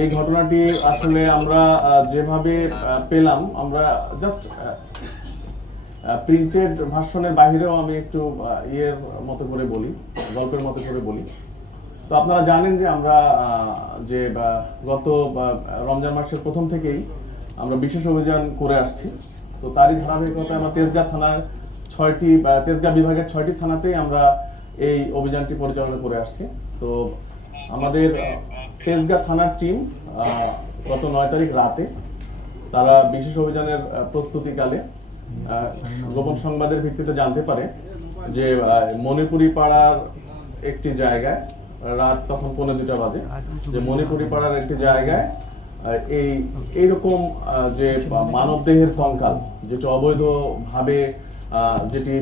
এই ঘটনাটি আসলে আমরা যেভাবে পেলাম, আমরা জাস্ট প্রিন্টেড ভার্সনের বাইরেও আমি একটু ইয়ের মতো করে বলি, গল্পের মতো করে বলি। তো আপনারা জানেন যে আমরা যে গত রমজান মাসের প্রথম থেকেই আমরা বিশেষ অভিযান করে আসছি। তো তারই ধারাবাহিকতায় আমরা তেজগাঁ থানার তেজগাঁ বিভাগের 6টি থানাতেই আমরা এই অভিযানটি পরিচালনা করে আসছি। তো আমাদের তেজগাঁ থানার টিম গত 9 তারিখ রাতে তারা বিশেষ অভিযানের প্রস্তুতিকালে গোপন সংবাদের ভিত্তিতে জানতে পারে যে মণিপুরি পাড়ার একটি জায়গায়, রাত তখন 1:45 বাজে, যে মণিপুরি পাড়ার একটি জায়গায় এইরকম যে মানবদেহের কঙ্কাল, যেটি অবৈধভাবে যেটি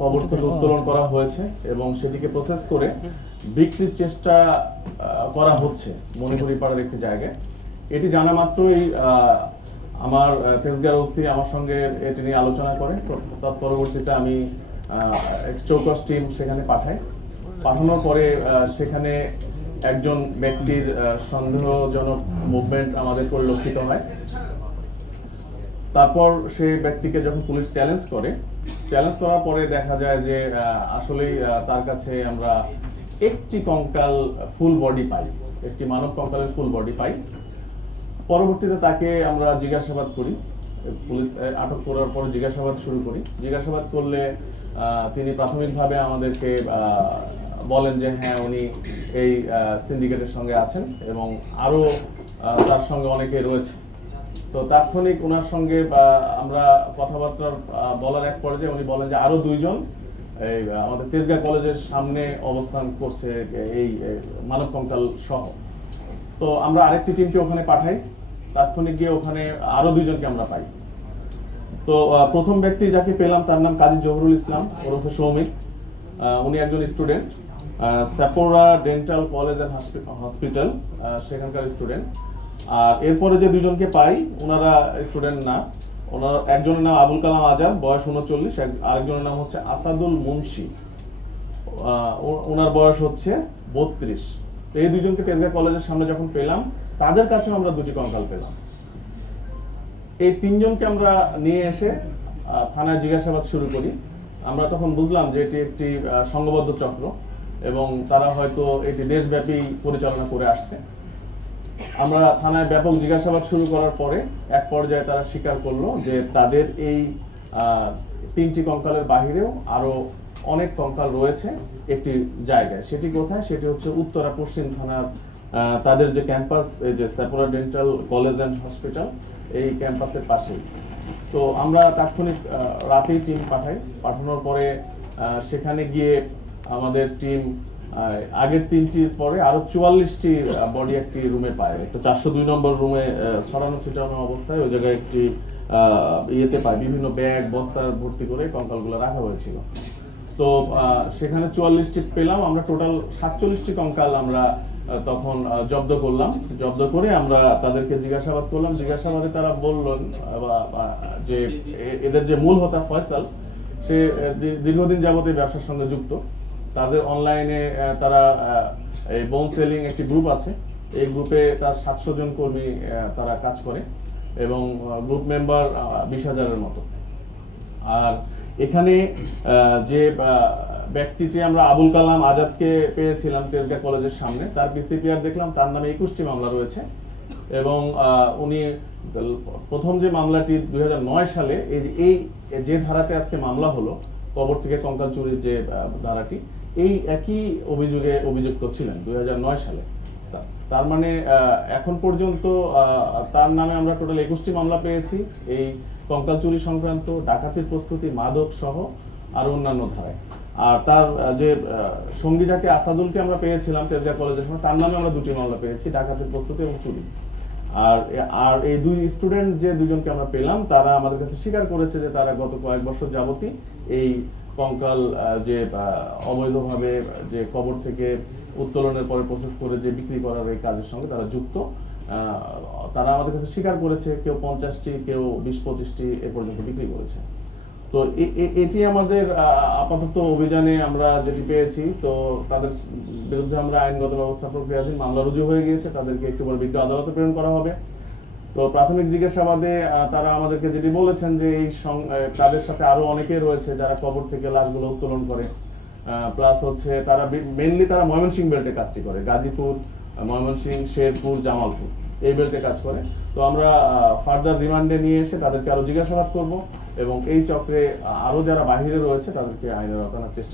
কবর থেকে উত্তোলন করা হয়েছে এবং সেটিকে প্রসেস করে বিক্রির চেষ্টা করা হচ্ছে মণিপুরি পাড়ার একটি জায়গায়। এটি জানা মাত্রই আমার তেজগাঁর ওসি আমার সঙ্গে এটি নিয়ে আলোচনা করে। তৎপরবর্তীতে আমি একটি চৌকস টিম সেখানে পাঠাই। পাঠানোর পরে সেখানে একজন ব্যক্তির সন্দেহজনক মুভমেন্ট আমাদের পরিলক্ষিত হয়। তারপর সেই ব্যক্তিকে যখন পুলিশ চ্যালেঞ্জ করার পরে দেখা যায় যে আসলেই তার কাছে আমরা একটি কঙ্কাল ফুল বডি পাই, একটি মানব কঙ্কালের ফুল বডি পাই। পরবর্তীতে তাকে আমরা জিজ্ঞাসাবাদ করি, পুলিশ আটক করার পর জিজ্ঞাসাবাদ শুরু করি। জিজ্ঞাসাবাদ করলে তিনি প্রাথমিকভাবে আমাদেরকে বলেন যে হ্যাঁ, উনি এই সিন্ডিকেটের সঙ্গে আছেন এবং আরো তার সঙ্গে অনেকে রয়েছে। তো তাৎক্ষণিক ওনার সঙ্গে আমরা কথাবার্তা বলার এক পর্যায়ে উনি বলেন যে আরো 2 জন এই আমাদের তেজগাঁ কলেজের সামনে অবস্থান করছে এই মানব কঙ্কাল সহ। তো আমরা আরেকটি টিমকে ওখানে পাঠাই। তাৎক্ষণিক গিয়ে ওখানে আরো 2 জনকে আমরা পাই। তো প্রথম ব্যক্তি যাকে পেলাম তার নাম কাজী জহুরুল ইসলাম ওরফে সৌমিক। উনি একজন স্টুডেন্ট, স্যাপোরা ডেন্টাল কলেজ এন্ড হসপিটাল সেখানকার স্টুডেন্ট। আর এরপরে যে 2 জনকে পাই ওনারা স্টুডেন্ট না। ওনার একজনের নাম আবুল কালাম আজাদ, বয়স 39, আরেকজনের নাম হচ্ছে আসাদুল মুন্সি, ওনার বয়স হচ্ছে 32। এই 2 জনকে তেজগাঁ কলেজের সামনে যখন পেলাম তাদের কাছে আমরা 2টি কঙ্কাল পেলাম। এই 3 জনকে আমরা নিয়ে এসে থানায় জিজ্ঞাসাবাদ শুরু করি। আমরা তখন বুঝলাম যে এটি একটি সংঘবদ্ধ চক্র এবং তারা হয়তো এটি দেশব্যাপী পরিচালনা করে আসছে। আমরা থানায় ব্যাপক জিজ্ঞাসাবাদ শুরু করার পরে এক পর্যায়ে তারা স্বীকার করলো যে তাদের এই 3টি কঙ্কালের বাহিরেও আরো অনেক কঙ্কাল রয়েছে একটি জায়গায়। সেটি কোথায়? সেটি হচ্ছে উত্তরা পশ্চিম থানার তাদের যে ক্যাম্পাস, এই যে স্যাপোরা ডেন্টাল কলেজ এন্ড হসপিটাল, এই ক্যাম্পাসের পাশেই। তো আমরা তাৎক্ষণিক রাতেই টিম পাঠানোর পরে সেখানে গিয়ে আমাদের টিম আগের 3টির পরে আরো 44টি বডি একটি রুমে পায়। একটা 402 নম্বর রুমে ছড়ানো ছিটানো অবস্থায় ওই জায়গায় একটি ইয়েতে পায়, বিভিন্ন ব্যাগ বস্তা ভর্তি করে কঙ্কালগুলো রাখা হয়েছিল। তো সেখানে 44টি পেলাম। আমরা টোটাল 47টি কঙ্কাল আমরা তখন জব্দ করলাম। জব্দ করে আমরা তাদেরকে জিজ্ঞাসাবাদ করলাম। জিজ্ঞাসাবাদে তারা বললেন যে এদের যে মূল হোতা ফয়সাল, সে দীর্ঘদিন যাবত এই ব্যবসার সঙ্গে যুক্ত। তাদের অনলাইনে তারা এই বোন সেলিং একটি গ্রুপ আছে, এই গ্রুপে তার 700 জন কর্মী তারা কাজ করে এবং গ্রুপ মেম্বার 20,000-এর মতো। আর এখানে যে ব্যক্তিটি আমরা আবুল কালাম আজাদকে পেয়েছিলাম তেজগাঁ কলেজের সামনে, তার পিসিপিআর দেখলাম তার নামে 21টি মামলা রয়েছে এবং উনি প্রথম যে মামলাটি 2009 সালে এই যে ধারাতে আজকে মামলা হলো, কবর থেকে কঙ্কাল চুরির যে ধারাটি, এই একই অভিযোগে অভিযুক্ত ছিলেন 2009 সালে। তার মানে এখন পর্যন্ত তার নামে আমরা টোটাল 21টি মামলা পেয়েছি এই কঙ্কাল চুরি সংক্রান্ত, ডাকাতির প্রস্তুতি, মাদক সহ আর অন্যান্য ধারায়। আর তার যে সঙ্গী যাকে আসাদুলকে আমরা পেয়েছিলাম তেজগাঁ কলেজের সময়, তার নামে আমরা 2টি মামলা পেয়েছি, ডাকাতির প্রস্তুতি এবং চুরি। আর এই 2 স্টুডেন্ট যে 2 জনকে আমরা পেলাম তারা আমাদের কাছে স্বীকার করেছে যে তারা গত কয়েক বছর যাবতই এই কঙ্কাল যে অবৈধভাবে যে কবর থেকে উত্তোলনের পরে প্রসেস করে যে বিক্রি করার এই কাজের সঙ্গে তারা যুক্ত। তারা আমাদের কাছে স্বীকার করেছে, কেউ 50টি, কেউ 20-25টি এ পর্যন্ত বিক্রি করেছে। তো এটি আমাদের আপাতত অভিযানে আমরা যেটি পেয়েছি, তো তাদের বিরুদ্ধে আমরা আইনগত ব্যবস্থা প্রক্রিয়াধীন মামলা রুজু হয়ে গিয়েছে, তাদেরকে একটু পরে বিজ্ঞ আদালতে প্রেরণ করা হবে। তো প্রাথমিক জিজ্ঞাসাবাদে তারা আমাদেরকে যেটি বলেছেন যে এই তাদের সাথে আরো অনেকে রয়েছে যারা কবর থেকে লাশগুলো উত্তোলন করে, প্লাস হচ্ছে তারা মেইনলি তারা ময়মনসিংহ বেল্টে কাজটি করে, গাজীপুর, ময়মনসিংহ, শেরপুর, জামালপুর এই বেল্টে কাজ করে। তো আমরা ফার্দার রিমান্ডে নিয়ে এসে তাদেরকে আরো জিজ্ঞাসাবাদ করব এবং এই চক্রে আরো যারা বাহিরে রয়েছে তাদেরকে আইনের আওতায় আনার চেষ্টা